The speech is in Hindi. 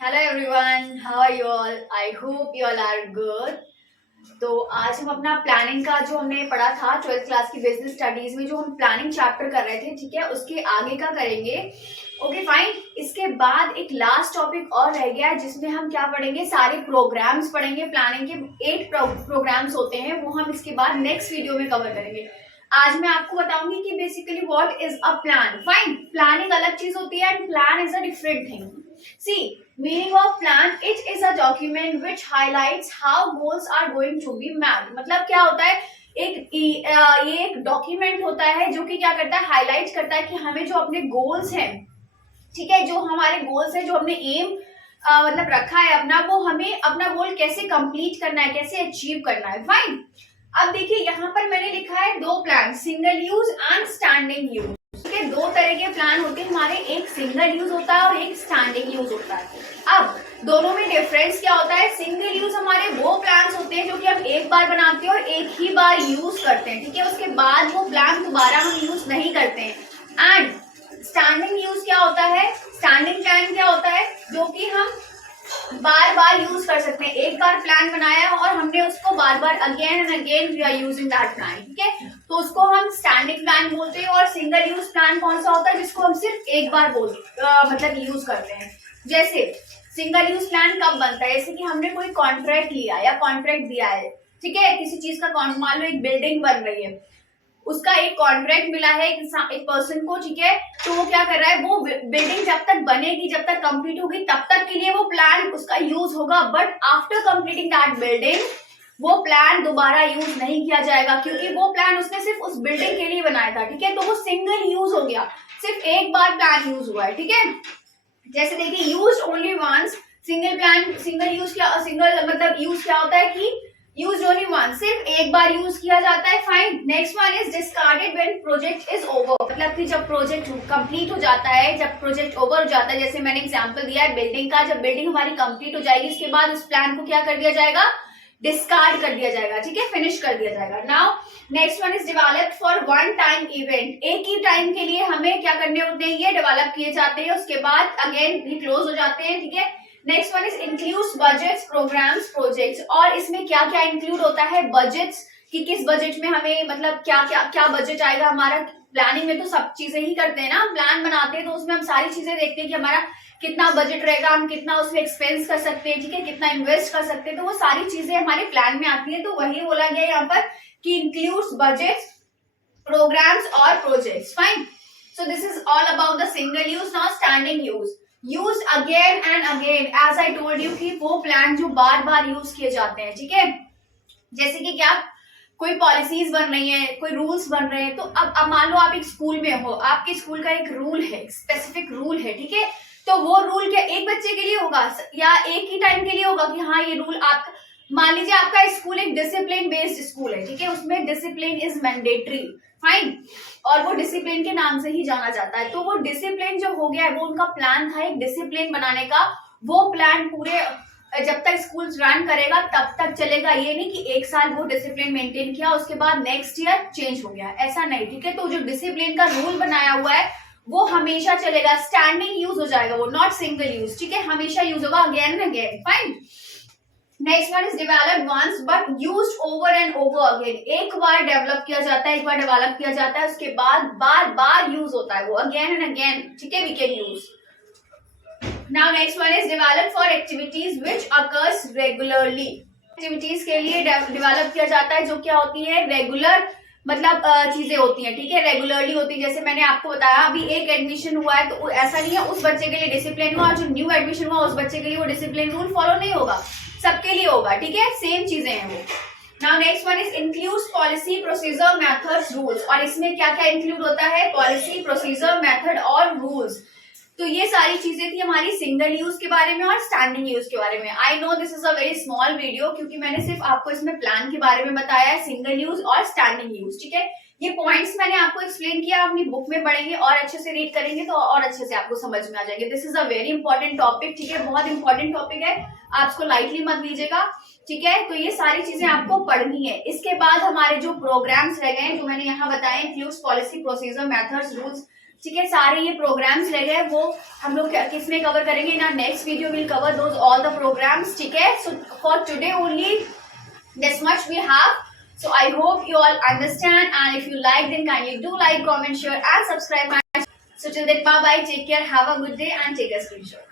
Hello everyone, how are you all? I hope you all are good. तो आज हम अपना प्लानिंग का जो हमने पढ़ा था 12th क्लास की बिजनेस स्टडीज में, जो हम प्लानिंग चैप्टर कर रहे थे, ठीक है, उसके आगे का करेंगे। Okay fine. इसके बाद एक लास्ट टॉपिक और रह गया है जिसमें हम क्या पढ़ेंगे, सारे प्रोग्राम्स पढ़ेंगे। प्लानिंग के 8 प्रोग्राम्स होते हैं, वो हम इसके बाद नेक्स्ट वीडियो में कवर करेंगे। आज मैं आपको बताऊंगी कि basically what is a plan. Fine, planning अलग चीज होती है and plan is a different thing. See, meaning of plan, it is a document which highlights how goals are going to be met। मतलब क्या होता है, ये एक डॉक्यूमेंट होता है जो कि क्या करता है, हाईलाइट करता है कि हमें जो अपने गोल्स हैं, ठीक है, जो हमारे गोल्स है, जो हमने एम मतलब रखा है अपना, वो हमें अपना गोल कैसे कंप्लीट करना है, कैसे अचीव करना है। फाइन। अब देखिए यहाँ पर मैंने लिखा है दो plan, single use and standing use. के दो तरह के प्लान होते हैं हमारे, एक सिंगल यूज होता है और एक स्टैंडिंग यूज होता है। अब दोनों में डिफरेंस क्या होता है? सिंगल यूज हमारे वो प्लान्स होते हैं जो कि हम एक बार बनाते हैं और एक ही बार यूज करते हैं, ठीक है, उसके बाद वो प्लान दोबारा हम यूज नहीं करते हैं। एंड स्टैंडिंग यूज क्या होता है? स्टैंडिंग प्लान क्या होता है? जो कि हम बार बार यूज कर सकते हैं। एक बार प्लान बनाया और हमने उसको बार बार again and again we are using that plan, ठीक है, तो उसको हम स्टैंडिंग प्लान बोलते हैं। और सिंगल यूज प्लान कौन सा होता है? जिसको हम सिर्फ एक बार मतलब यूज करते हैं। जैसे सिंगल यूज प्लान कब बनता है? जैसे कि हमने कोई कॉन्ट्रैक्ट लिया या कॉन्ट्रैक्ट दिया है, ठीक है, किसी चीज का, मान लो एक बिल्डिंग बन रही है, उसका एक कॉन्ट्रैक्ट मिला है एक पर्सन को, ठीक है, तो वो क्या कर रहा है, वो बिल्डिंग जब तक बनेगी, जब तक कंप्लीट होगी, तब तक के लिए वो प्लान उसका यूज होगा। But after completing that building वो प्लान दोबारा यूज नहीं किया जाएगा, क्योंकि वो प्लान उसने सिर्फ उस बिल्डिंग के लिए बनाया था, ठीक है, तो वो सिंगल यूज हो गया, सिर्फ एक बार प्लान यूज हुआ है, ठीक है। जैसे देखिए, use only once, single plan, single use क्या, सिंगल मतलब यूज क्या होता है कि यूज ओनली वन, सिर्फ एक बार यूज किया जाता है। Fine. Next one is discarded when project is over. मतलब कि जब प्रोजेक्ट कंप्लीट हो जाता है, जब प्रोजेक्ट ओवर हो जाता है, जैसे मैंने एग्जांपल दिया है बिल्डिंग का, जब बिल्डिंग हमारी कंप्लीट हो जाएगी, उसके बाद उस प्लान को क्या कर दिया जाएगा, डिस्कार्ड कर दिया जाएगा, ठीक है, फिनिश कर दिया जाएगा। Now next one is develop for one time event. एक ही टाइम के लिए हमें क्या करने होते हैं, ये डेवलप किए जाते हैं, उसके बाद अगेन ये क्लोज हो जाते हैं, ठीक है। Next one is includes budgets, programs, projects. और इसमें क्या क्या इंक्लूड होता है? बजट्स, कि किस बजट में हमें, मतलब क्या क्या क्या बजट आएगा हमारा। प्लानिंग में तो सब चीजें ही करते हैं ना, प्लान बनाते हैं तो उसमें हम सारी चीजें देखते हैं कि हमारा कितना बजट रहेगा, हम कितना उसमें एक्सपेंस कर सकते हैं, ठीक है, कितना इन्वेस्ट कर सकते हैं, तो वो सारी चीजें हमारे प्लान में आती है। तो वही बोला गया यहाँ पर कि इंक्लूड्स बजट्स, प्रोग्राम्स और projects. Fine. So this is all about the single use. Now standing use, use again and again, as I told you कि वो प्लान जो बार बार यूज किए जाते हैं, ठीक है। जैसे कि क्या, कोई पॉलिसीज बन रही है, कोई रूल्स बन रहे हैं, तो अब मान लो आप एक स्कूल में हो, आपके स्कूल का एक रूल है, स्पेसिफिक रूल है, ठीक है, तो वो रूल क्या एक बच्चे के लिए होगा या एक ही टाइम के लिए होगा कि हाँ ये रूल आप, मान लीजिए आपका स्कूल एक डिसिप्लिन बेस्ड स्कूल है, ठीक है, उसमें डिसिप्लिन इज मैंडेटरी। फाइन। और वो डिसिप्लिन के नाम से ही जाना जाता है, तो वो डिसिप्लिन जो हो गया है, वो उनका प्लान था एक डिसिप्लिन बनाने का। वो प्लान पूरे जब तक स्कूल रन करेगा तब तक चलेगा। ये नहीं कि एक साल वो डिसिप्लिन मेंटेन किया, उसके बाद नेक्स्ट ईयर चेंज हो गया, ऐसा नहीं, ठीक है। तो जो डिसिप्लिन का रूल बनाया हुआ है वो हमेशा चलेगा, स्टैंडिंग यूज हो जाएगा वो, नॉट सिंगल यूज, ठीक है, हमेशा यूज होगा again and again. Fine. Next one is develop once but used over and over again. एक बार डेवलप किया जाता है, एक बार डेवलप किया जाता है, उसके बाद बार बार यूज होता है वो, अगेन एंड अगेन, ठीक है, we can use. Now next one is develop for activities which occurs regularly. Activities के लिए डेवलप किया जाता है जो क्या होती है, रेगुलर मतलब चीजें होती हैं, ठीक है, रेगुलरली होती है। जैसे मैंने आपको बताया अभी एक एडमिशन हुआ है, तो ऐसा नहीं है उस बच्चे के लिए डिसिप्लिन हुआ और जो न्यू एडमिशन हुआ उस बच्चे के लिए वो डिसिप्लिन रूल फॉलो नहीं होगा, सबके लिए होगा, ठीक है, सेम चीजें हैं वो। Now next one is includes policy, procedure, methods, rules. और इसमें क्या क्या इंक्लूड होता है? पॉलिसी, प्रोसीजर, मेथड और रूल्स। तो ये सारी चीजें थी हमारी सिंगल यूज के बारे में और स्टैंडिंग यूज के बारे में। I know this is a very small video, क्योंकि मैंने सिर्फ आपको इसमें प्लान के बारे में बताया है, सिंगल यूज और स्टैंडिंग यूज, ठीक है। ये पॉइंट्स मैंने आपको एक्सप्लेन किया, अपनी बुक में पढ़ेंगे और अच्छे से रीड करेंगे तो और अच्छे से आपको समझ में आ जाएंगे। This is a very important topic, ठीक है, बहुत इंपॉर्टेंट टॉपिक है, आप इसको लाइटली मत लीजिएगा, ठीक है। तो ये सारी चीजें आपको पढ़नी है। इसके बाद हमारे जो प्रोग्राम्स रह गए जो मैंने यहाँ बताए, includes policy, procedure, methods, rules, ठीक है, सारे ये प्रोग्राम्स रह गए वो हम लोग किस में कवर करेंगे, in our next video will cover those all the programs, ठीक है। So for today only this much we have. So I hope you all understand, and if you like then kindly do like, comment, share and subscribe my channel. So till then, bye bye, take care, have a good day and take a screenshot.